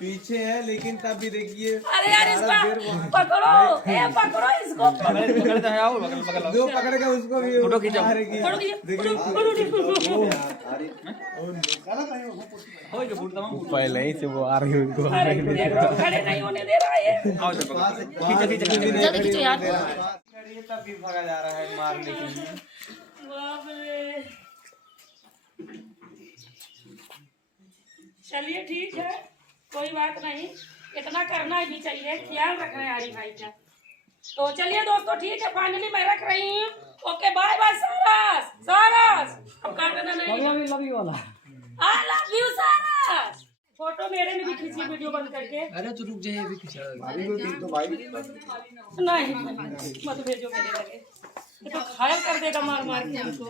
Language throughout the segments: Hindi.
पीछे है लेकिन तब भी देखिए। अरे यार इसको पकड़ो, पकड़ो इसको। पकड़ता है, आओ बगल जो पकड़ेगा उसको भी फोटो खींचो। पहले ही से वो आ रही है उनको। खड़े नहीं होने दे रहा है। आओ खींचो जल्दी खींचो यार। तब भी भागा जा रहा है मारने के लिए। बाप रे। चलिए ठीक है, कोई बात नहीं, इतना करना भी चाहिए, ख्याल रखना है आरिफ भाई का। तो चलिए दोस्तों ठीक है, फाइनली मैं रख रही हूँ। ओके बाय बाय सारस। सारस अब काटना नहीं। लव यू वाला। आई लव यू सारस। फोटो मेरे में भी खींची, वीडियो बंद करके। अरे तो रुक जाइए, अभी खींचा। नहीं मत भेजो मेरे लगे, ये तो घायल कर देगा मार मार के हमको।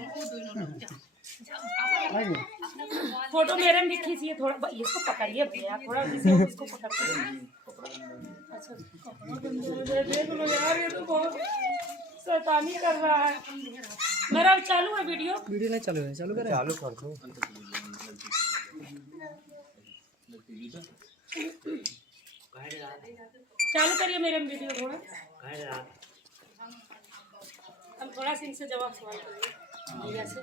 फोटो मेरे में भी खींचिए थोड़ा, इसको पकड़िए भैया थोड़ा, इसको पकड़ते। अच्छा देख लो यार, ये तो बहुत शैतानी कर रहा है। मेरा अब चालू है वीडियो नहीं चालू है, चालू करें। चालू कर दो। चालू करिए मेरे में वीडियो थोड़ा। हम थोड़ा सा इनसे जवाब सवाल करिए जैसे,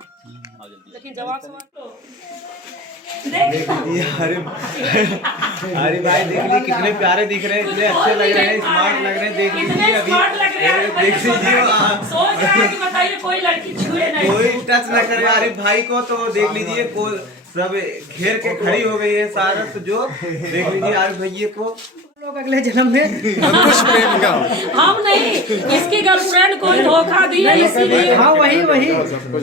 लेकिन जवाब सवाल तो अरे भाई देख लीजिए कितने प्यारे दिख रहे हैं, इतने अच्छे लग रहे हैं, स्मार्ट लग रहे हैं। देख लीजिए अभी, देख लीजिए सोच रहा है कि बताइए कोई लड़की छुए नहीं, कोई टच न करे आरिफ भाई को। तो देख लीजिए को सब घेर के खड़ी हो गई है सारस जो। देख लीजिए आरिफ भैया को लोग अगले जन्म में अंकुश प्रेमिका। हम नहीं, इसकी गर्लफ्रेंड कोई धोखा दिया इसीलिए। हाँ वही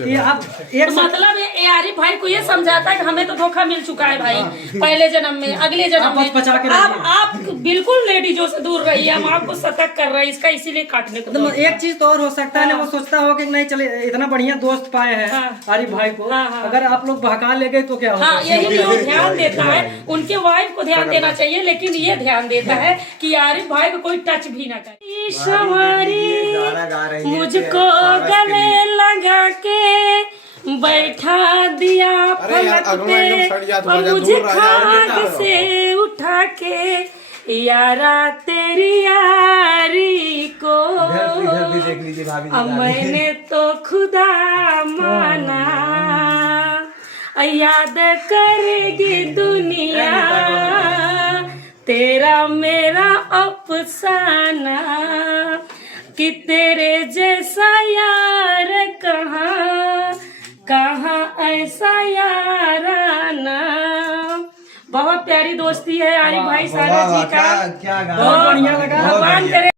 कि आप एक मतलब ये आरिफ भाई को ये समझाता है कि हमें तो धोखा मिल चुका है भाई, पहले जन्म में, अगले जन्म में। आप बिल्कुल लेडीजों से दूर रहिए, हम आपको सतर्क कर रहे हैं इसका, इसीलिए काटने को। तो एक चीज तो और हो सकता है ना, वो सोचता हो कि नहीं चले इतना बढ़िया दोस्त पाए हैं आरिफ भाई को, अगर आप लोग बहका ले गए तो क्या होगा। हाँ यही लोग ध्यान देता है, उनके वाइफ को ध्यान देना चाहिए, लेकिन ये ध्यान देता है कि आरिफ भाई को कोई टच भी ना करे। मुझको गले लगा के बैठा दिया फलक पे, और मुझे खाक से उठा के यारा तेरी यारी को मैंने तो खुदा माना, याद करेगी दुनिया तेरा मेरा अफसाना, कि तेरे जैसा यार कहाँ ऐसा याराना। बहुत प्यारी दोस्ती है आरिफ भाई सारा जी का, क्या बहुत बढ़िया लगा। भगवान करे